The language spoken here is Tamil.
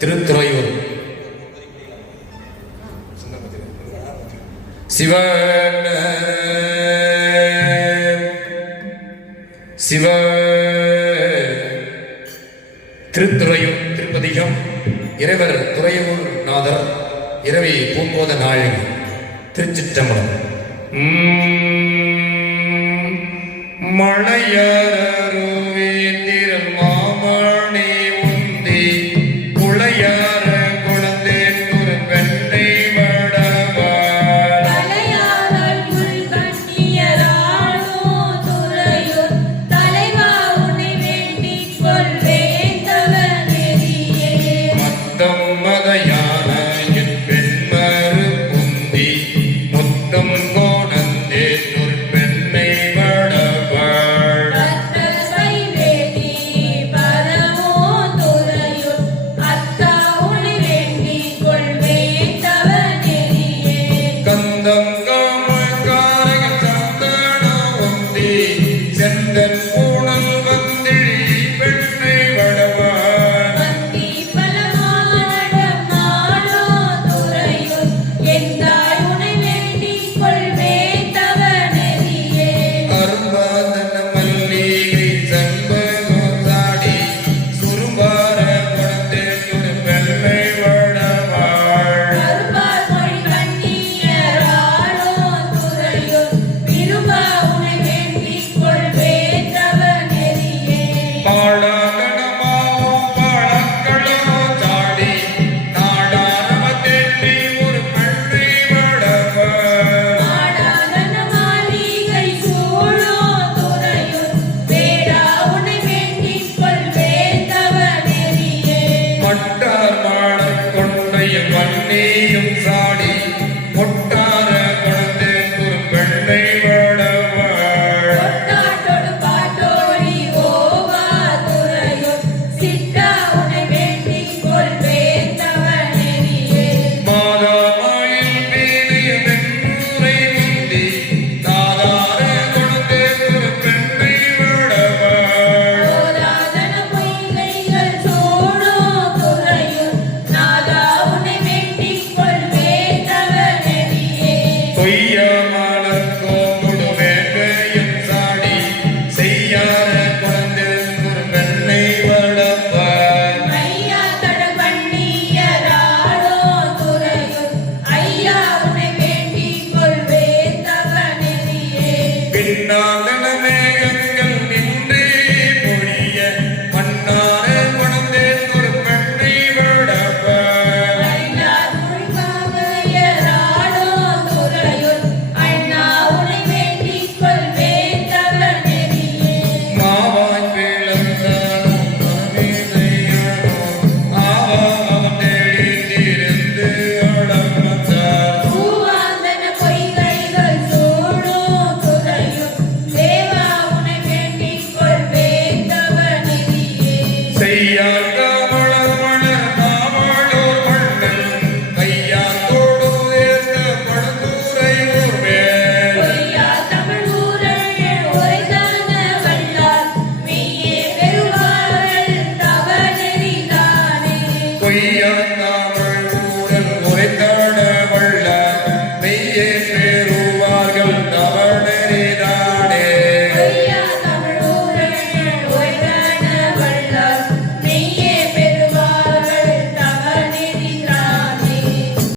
திருத்துறையூர் சிவ சிவ திருத்துறையூர் திருப்பதிகம் இறைவர் துறையூர் நாதர் இரவி பூங்கோத நாயகி திருச்சிற்றம்பலம். மழையருவே திரு மாமணி உந்தி குளையார குழந்தை ஒரு வெள்ளை வடவார் தலையாரல் முள் கண்ணியரானோ துறையூர் தலைவா உன்னை வேண்டிக் கொள்வேன் தவநெறியே மத்தம் மதையான என் பெண்மரு புந்தி முத்தம் கோணந்தே ஒரு பெண்ணை வடவாள் கத்தவை வேதி பரமோ துறையூர் அத்தா உன்னை வேண்டிக் கொள்வேன் தவநெறியே கந்தம் காமக்காரக சந்தன உந்தி செந்தன் பூணல் வந்திழி பெண்ணை வடவாள் மந்தி பலமானடம் நாடோ துறையூர் எந்தாய் உன்னை வேண்டிக் கொள்வேன் தவநெறியே அரும்பாதன மல்லிகை சண்பகம் சாடி சுரும்பார குழந்தை ஒரு வெள்ளை வடவாள் அரும்பால் மொழி கண்ணியரானோ துறையூர் விரும்பா உன்னை வேண்டிக் கொள்வேன் தவநெறியே பாடாகணமாவும் பாடக்களோ சாடி நாடாரவ தேடி ஒரு பெண்ணை வடவாள் மாடாதன மாளிகை சூழோ துறையூர் வேடா உன்னை வேண்டிக் கொள்வேன் தவநெறியே மட்டார் மாடக் கொண்டைய மண்ணியும் சாடி முட்டார குழந்தை ஒரு பெண்ணை வடவாள் கொட்டாட்டோடு பாட்டோடி ஓவா துறையூர் சிட்டா உன்னை வேண்டிக் கொள்வேன் தவநெறியே மாதாமாயில் மேலிய வெண்ணுரை முந்தி தாதார குழந்தை ஒரு பெண்ணை வடவாள் போதாதன பொய்கைகள் சூடோ துறையூர் நாதா உன்னை வேண்டிக் கொள்வேன் தவநெறியே பொய்யமாளர் கோமுடு வேங்கையும் சாடி செய்யார குழந்தை ஒரு பெண்ணை வடவாள் ஐயா தடல் பண்ணியராடோ துறையூர் ஐயா உன்னை வேண்டிக் கொள்வேன் தவநெறியே பின்னாதன மேகங்கள் நின்றே பொழிய மன்னார குழந்தை ஒரு பெண்ணை வடவாள் ஐயார் முழுக்காகையராடோ துறையூர் அண்ணா உன்னை வேண்டிக் கொள்வேன் தவநெறியே மாவாய் பிளந்தாலும் மனமேதையானோ ஆவாம் தேடி திரிந்து அடமத்தார் பூவாந்தன பொய்கைகள் சூடோ துறையூர் தேவா உன்னை வேண்டிக் கொள்வேன் தவநெறியே செய்யார் காமளர் மலர் மாமளோர் மண்ணல் கையாத்தோடு ஏற்ற படுந்துரை ஊர்வேல் பொய்யா தமிழ் ஊரல் உரைத்தான வல்லார் மெய்யே பெறுவார்கள் தவநெறிதானே பொய்யாத்த